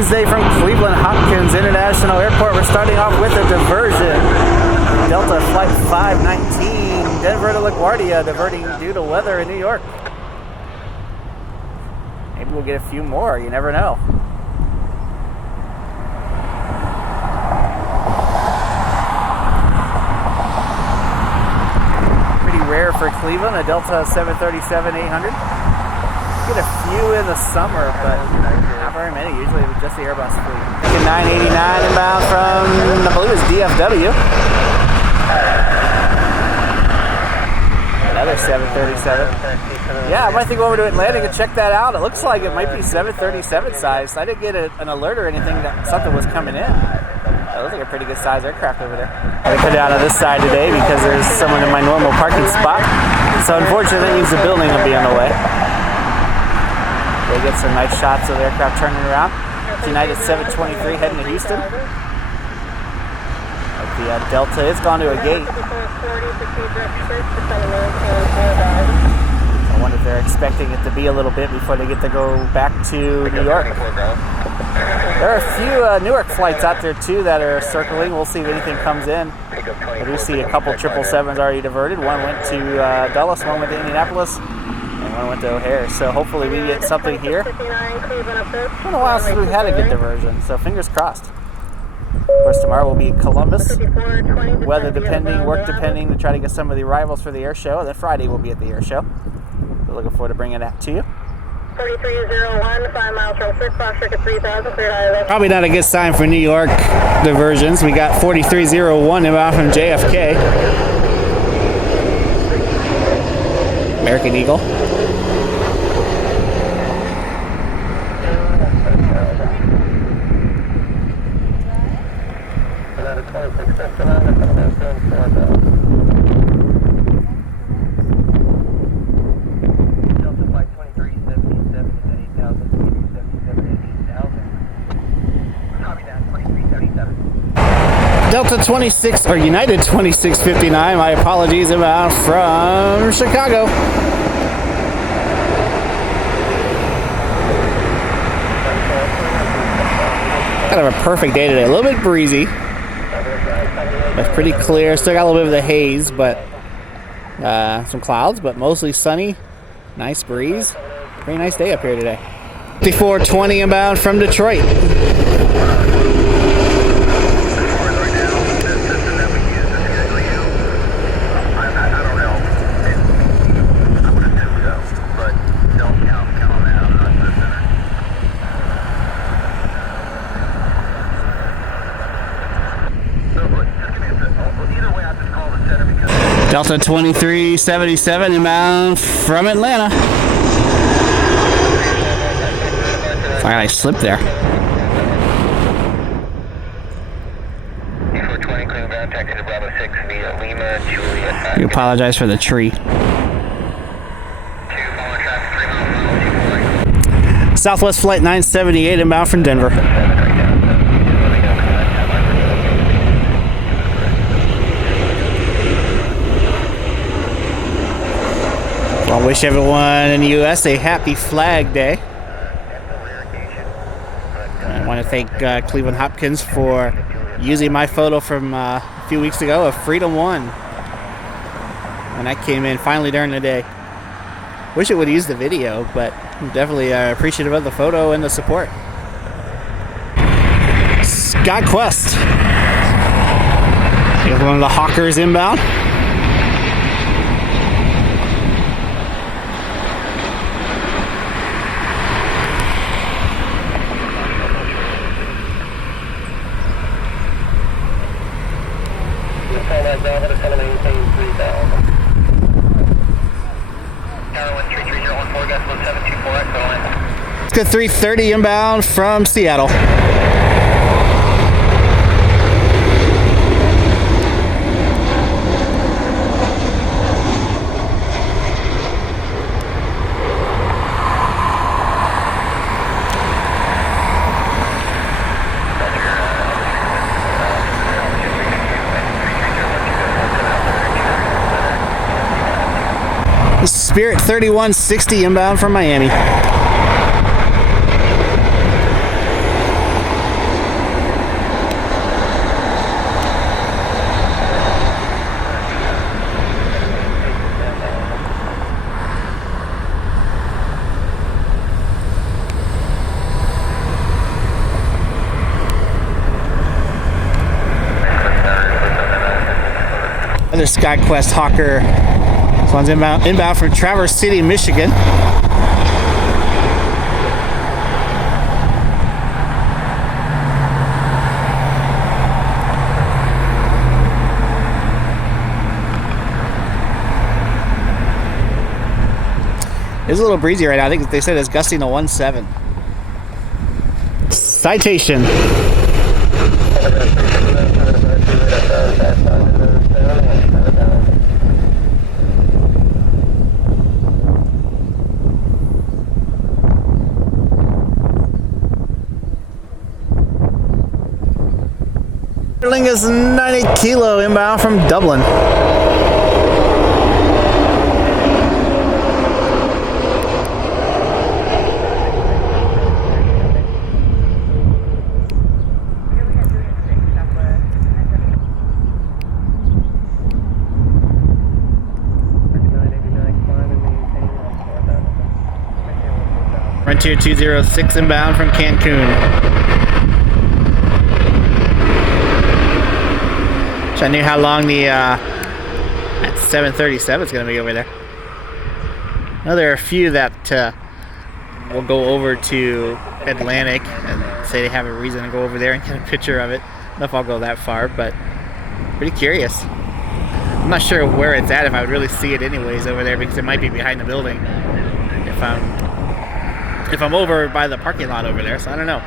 Wednesday from Cleveland Hopkins International Airport. We're starting off with a diversion. Delta Flight 519, Denver to LaGuardia, diverting due to weather in New York. Maybe we'll get a few more, you never know. Pretty rare for Cleveland, a Delta 737-800. Get a few in the summer, but not very many. Usually just the Airbus fleet. 989 inbound from, I believe it's DFW. Another 737. Yeah, I might think over to Atlantic and check that out. It looks like it might be 737 size. I didn't get an alert or anything that something was coming in. That looks like a pretty good size aircraft over there. I put it out on this side today because there's someone in my normal parking spot. So unfortunately that means the building will be on the way. They get some nice shots of the aircraft turning around. United 723 heading to Houston. The Delta is gone to a gate. I wonder if they're expecting it to be a little bit before they get to go back to New York. There are a few Newark flights out there too that are circling. We'll see if anything comes in. I do see a couple 777s already diverted. One went to Dulles, one went to Indianapolis, and one went to O'Hare. So hopefully we get something here. It's been a while since we've had a good diversion, so fingers crossed. Of course, tomorrow will be Columbus, weather depending, work depending, to try to get some of the arrivals for the air show. Then Friday we'll be at the air show. So looking forward to bringing that to you. 4301, 5 miles from 6, Foxtrot at 3000, cleared ILS. Probably not a good sign for New York diversions. We got 4301 inbound from JFK. American Eagle. Delta 26 or United 2659. My apologies, about from Chicago. Kind of a perfect day today. A little bit breezy. It's pretty clear. Still got a little bit of the haze, but some clouds, but mostly sunny. Nice breeze. Pretty nice day up here today. 5420 inbound from Detroit. Delta 2377 inbound from Atlanta. Sorry, I slipped there. You apologize for the tree. Southwest Flight 978 inbound from Denver. I wish everyone in the U.S. a happy Flag Day. I want to thank Cleveland Hopkins for using my photo from a few weeks ago of Freedom 1. And that came in finally during the day. Wish it would use the video, but I'm definitely appreciative of the photo and the support. Scott Quest. One of the Hawkers inbound. To 330 inbound from Seattle. Spirit 3160 inbound from Miami. Another SkyQuest Hawker. This one's inbound from Traverse City, Michigan. It's a little breezy right now. I think they said it's gusting to 1.7. Citation. Sterling is 90 kilo inbound from Dublin. Frontier 206 inbound from Cancun. So I knew how long the 737 is going to be over there. I know there are a few that will go over to Atlantic and say they have a reason to go over there and get a picture of it. I don't know if I'll go that far, but pretty curious. I'm not sure where it's at, if I would really see it anyways over there, because it might be behind the building if I'm over by the parking lot over there, so I don't know.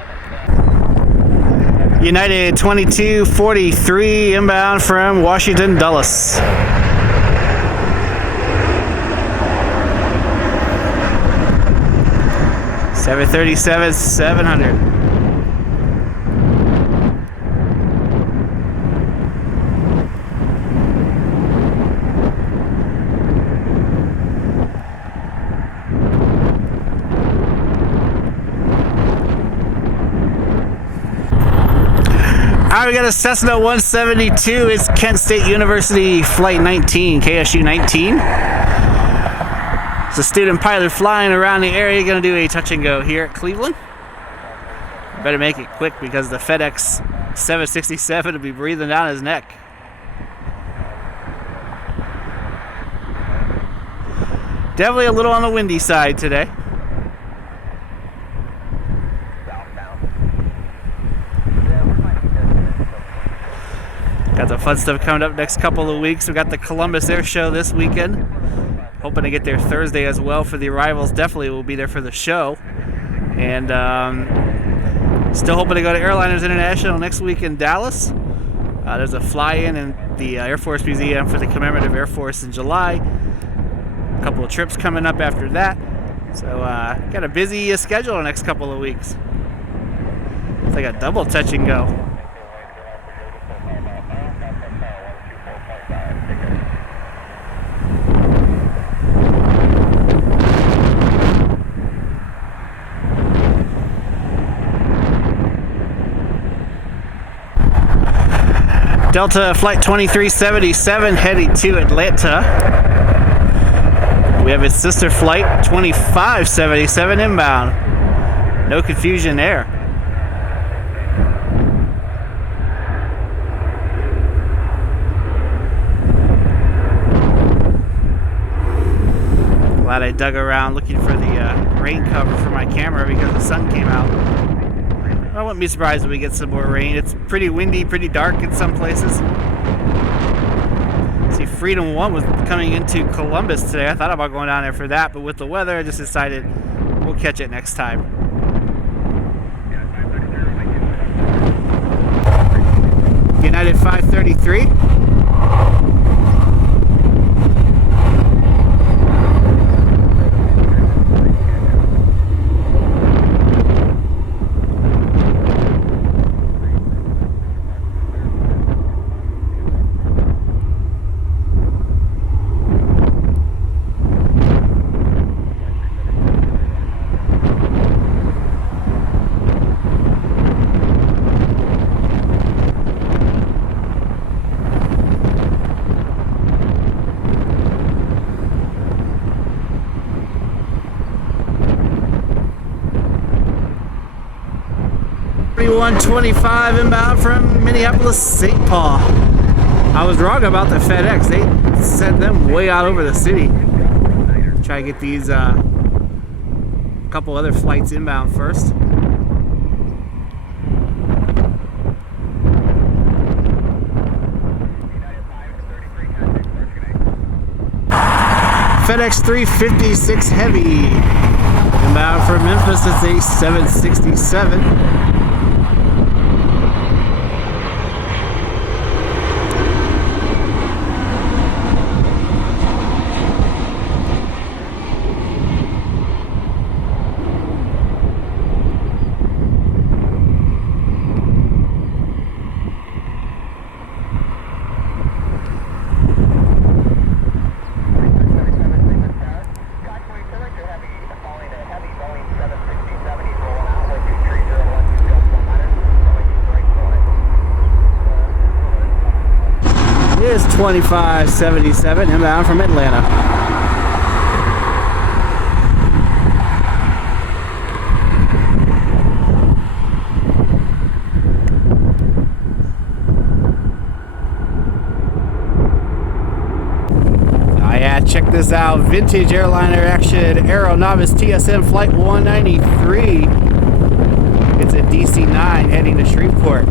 United 2243 inbound from Washington Dulles. $737-700. Alright, we got a Cessna 172. It's Kent State University Flight 19, KSU 19. It's a student pilot flying around the area, going to do a touch and go here at Cleveland. Better make it quick because the FedEx 767 will be breathing down his neck. Definitely a little on the windy side today. Got some fun stuff coming up next couple of weeks. We got the Columbus Air Show this weekend. Hoping to get there Thursday as well for the arrivals. Definitely will be there for the show. And still hoping to go to Airlines International next week in Dallas. There's a fly-in in the Air Force Museum for the Commemorative Air Force in July. A couple of trips coming up after that. So got a busy schedule the next couple of weeks. It's like a double touch and go. Delta Flight 2377 heading to Atlanta. We have its sister flight 2577 inbound. No confusion there. Glad I dug around looking for the rain cover for my camera because the sun came out. I wouldn't be surprised if we get some more rain. It's pretty windy, pretty dark in some places. See, Freedom 1 was coming into Columbus today. I thought about going down there for that, but with the weather, I just decided we'll catch it next time. United 533. $125 inbound from Minneapolis, St. Paul. I was wrong about the FedEx. They sent them way out over the city. Try to get these couple other flights inbound first. FedEx 356 Heavy. Inbound for Memphis, it's a 767. Is 2577 inbound from Atlanta. Oh yeah, check this out. Vintage airliner action. Aero Novice TSM Flight 193. It's a DC-9 heading to Shreveport.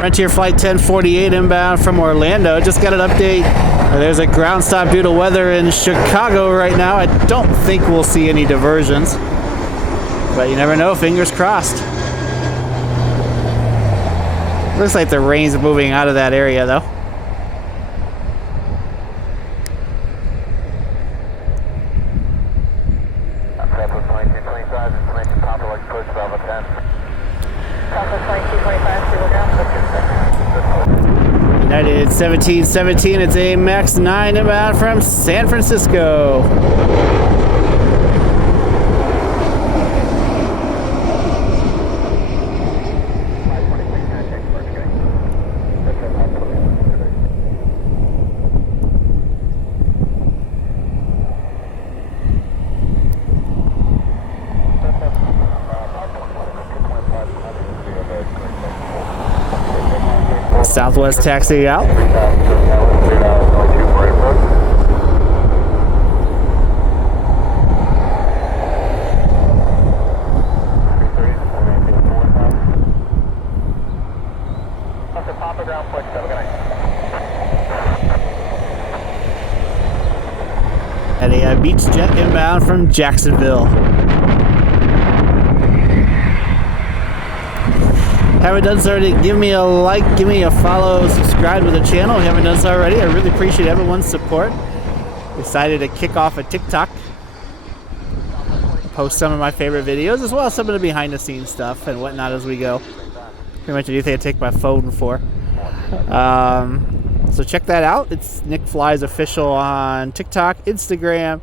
Frontier Flight 1048 inbound from Orlando. Just got an update. There's a ground stop due to weather in Chicago right now. I don't think we'll see any diversions, but you never know. Fingers crossed. Looks like the rain's moving out of that area though. United 1717, it's a MAX 9 inbound from San Francisco. Southwest taxi out. And a beach jet inbound from Jacksonville. Haven't done so already, give me a like, give me a follow, subscribe to the channel if you haven't done so already. I really appreciate everyone's support. Decided to kick off a TikTok. post some of my favorite videos as well as some of the behind the scenes stuff and whatnot as we go. Pretty much anything I take my phone for. So check that out. It's Nick Flies Official on TikTok, Instagram,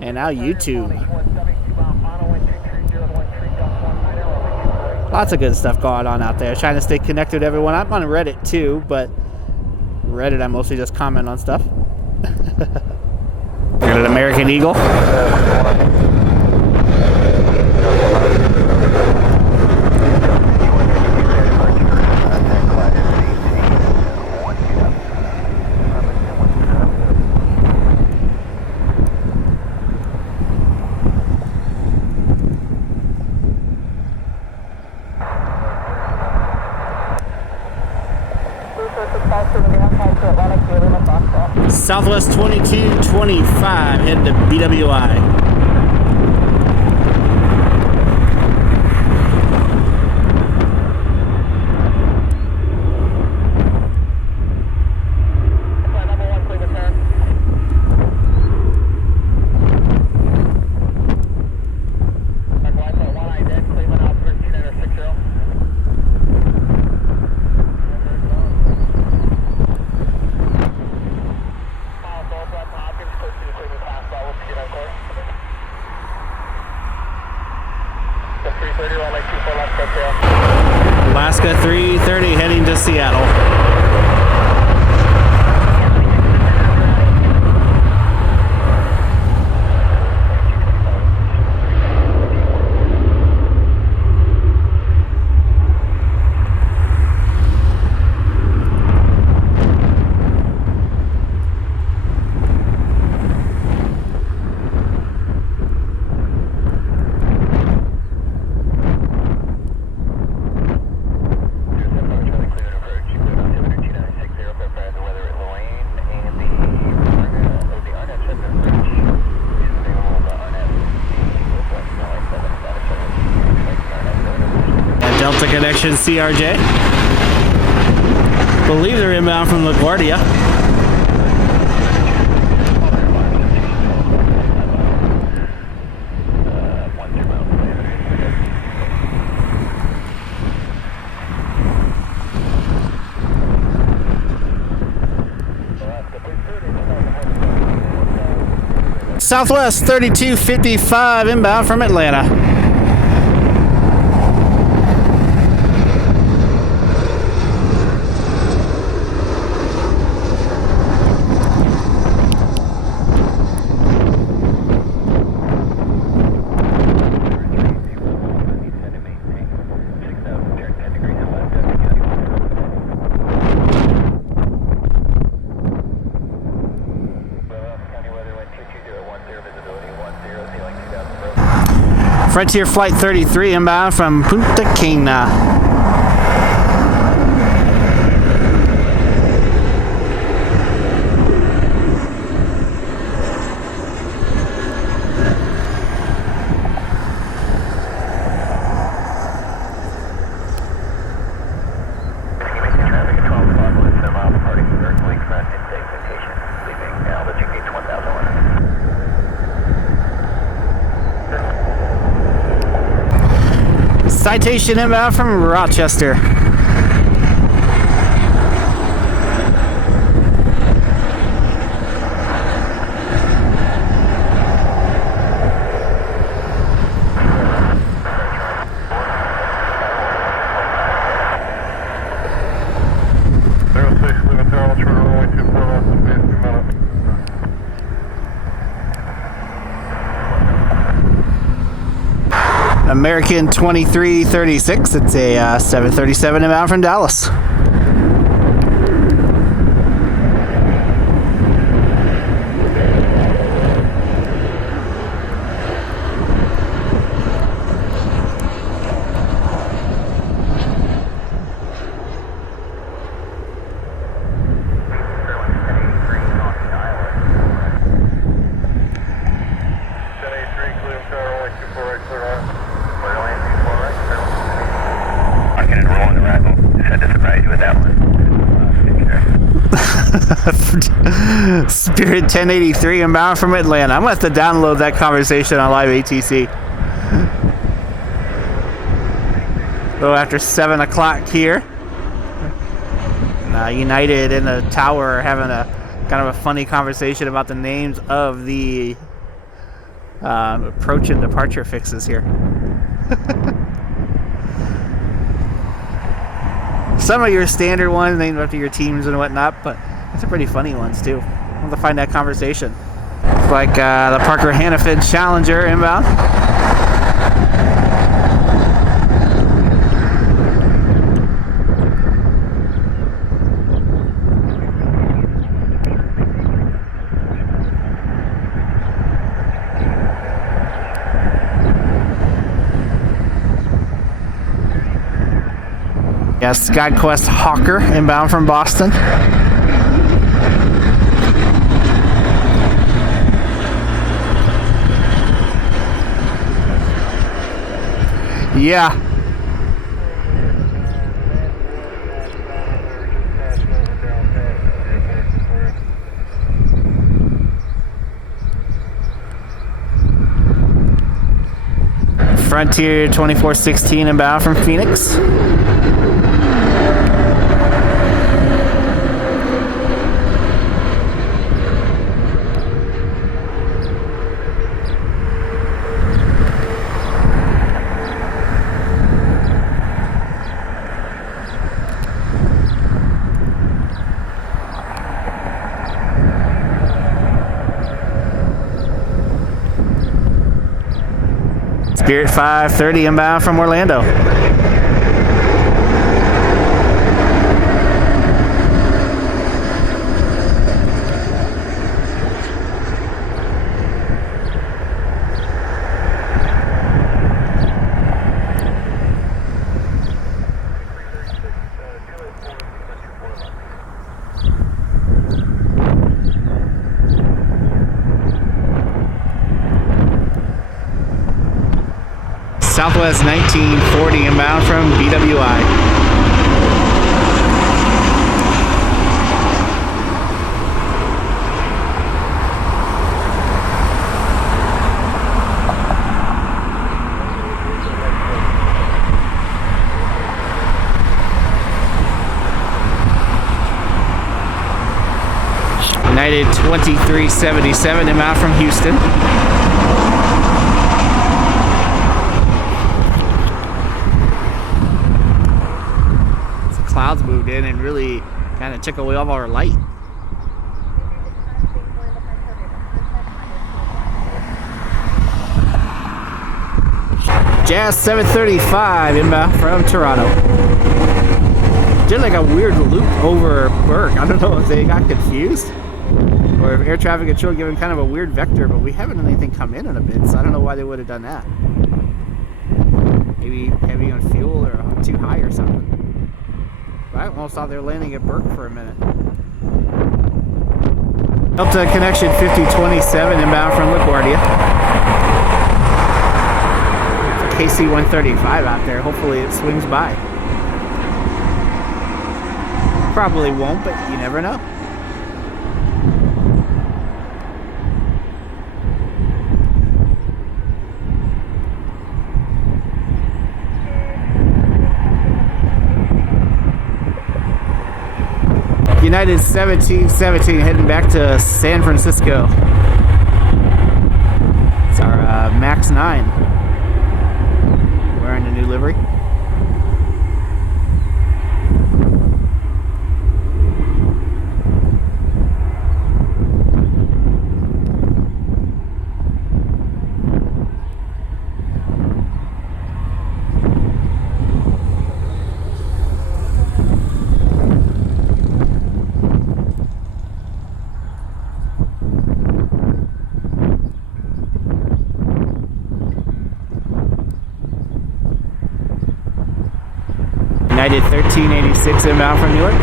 and now YouTube. Lots of good stuff going on out there. Trying to stay connected with everyone. I'm on Reddit too, but Reddit I mostly just comment on stuff. Got an American Eagle. Southwest 2225 heading to BWI. Alaska 330 heading to Seattle. Delta Connection CRJ. Believe they're inbound from LaGuardia. Southwest 3255 inbound from Atlanta. Frontier Flight 33 inbound from Punta Cana. Citation inbound from Rochester. American 2336. It's a 737 inbound from Dallas. Spirit 1083 inbound from Atlanta. I'm going to have to download that conversation on Live ATC. A little after 7 o'clock here. United in the tower are having a kind of a funny conversation about the names of the approach and departure fixes here. Some of your standard ones named after your teams and whatnot, but some pretty funny ones too. I want to find that conversation. It's like the Parker Hannafin Challenger inbound. Yes, SkyQuest Hawker inbound from Boston. Yeah. Frontier 2416 inbound from Phoenix. Spirit 530 inbound from Orlando. Southwest 1940 inbound from BWI. United 2377 inbound from Houston. Clouds moved in and really kind of took away all of our light. Jazz 735 inbound from Toronto. Did like a weird loop over Burke. I don't know if they got confused or if air traffic control given kind of a weird vector, but we haven't had anything come in a bit, so I don't know why they would have done that. Maybe heavy on fuel or too high or something. I almost thought they were landing at Burke for a minute. Delta Connection 5027 inbound from LaGuardia. KC 135 out there. Hopefully it swings by. Probably won't, but you never know. United 1717 heading back to San Francisco. It's our MAX 9. Wearing a new livery. United 1386 inbound from Newark.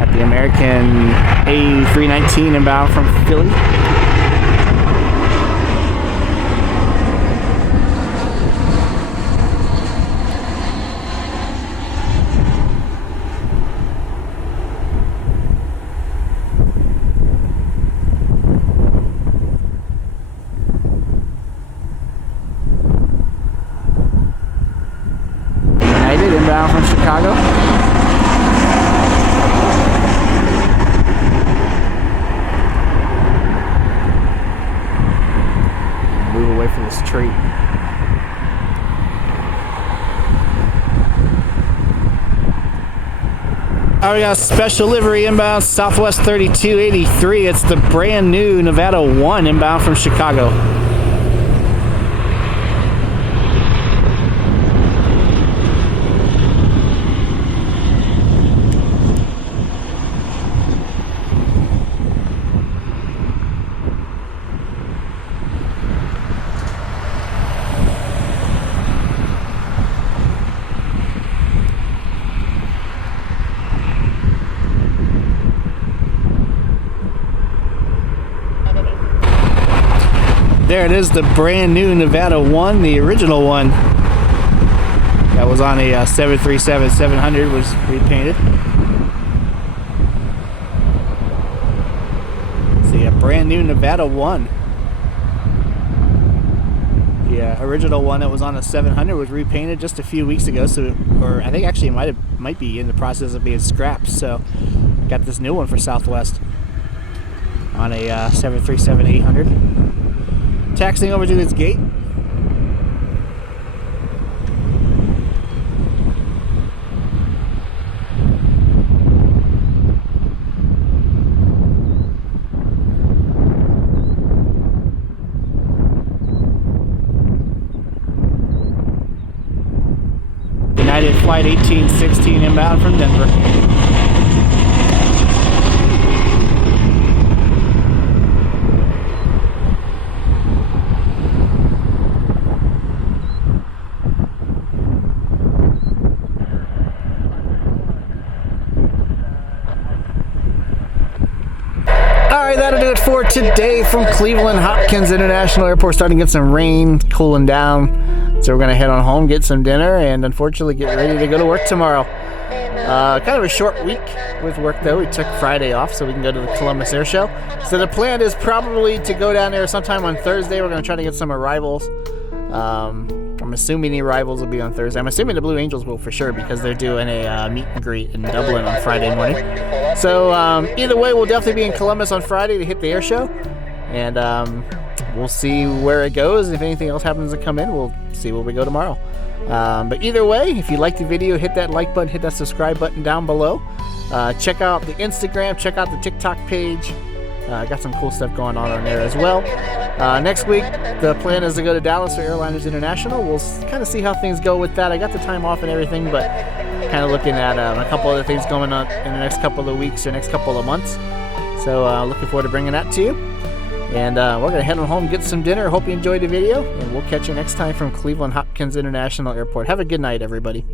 At the American A319 inbound from Philly. wait for this treat. All right, we got a special livery inbound Southwest 3283. It's the brand new Nevada 1 inbound from Chicago. There it is, the brand new Nevada 1, the original one that was on a 737-700 was repainted. See, a brand new Nevada 1. The original one that was on a 700 was repainted just a few weeks ago, or I think actually it might be in the process of being scrapped. So, got this new one for Southwest on a 737-800. Taxiing over to this gate. United Flight 1816 inbound from Denver. Alright, that'll do it for today from Cleveland Hopkins International Airport. Starting to get some rain, cooling down. So we're going to head on home, get some dinner, and unfortunately get ready to go to work tomorrow. Kind of a short week with work though. We took Friday off so we can go to the Columbus Air Show. So the plan is probably to go down there sometime on Thursday. We're going to try to get some arrivals. I'm assuming the arrivals will be on Thursday. I'm assuming the Blue Angels will for sure because they're doing a meet and greet in Dublin on Friday morning. So either way, we'll definitely be in Columbus on Friday to hit the air show. And we'll see where it goes. If anything else happens to come in, we'll see where we go tomorrow. But either way, if you liked the video, hit that like button, hit that subscribe button down below. Check out the Instagram, check out the TikTok page. Got some cool stuff going on there as well. Next week, the plan is to go to Dallas for Airlines International. We'll kind of see how things go with that. I got the time off and everything, but kind of looking at a couple other things going on in the next couple of weeks or next couple of months. So looking forward to bringing that to you. And we're going to head on home and get some dinner. Hope you enjoyed the video, and we'll catch you next time from Cleveland Hopkins International Airport. Have a good night, everybody.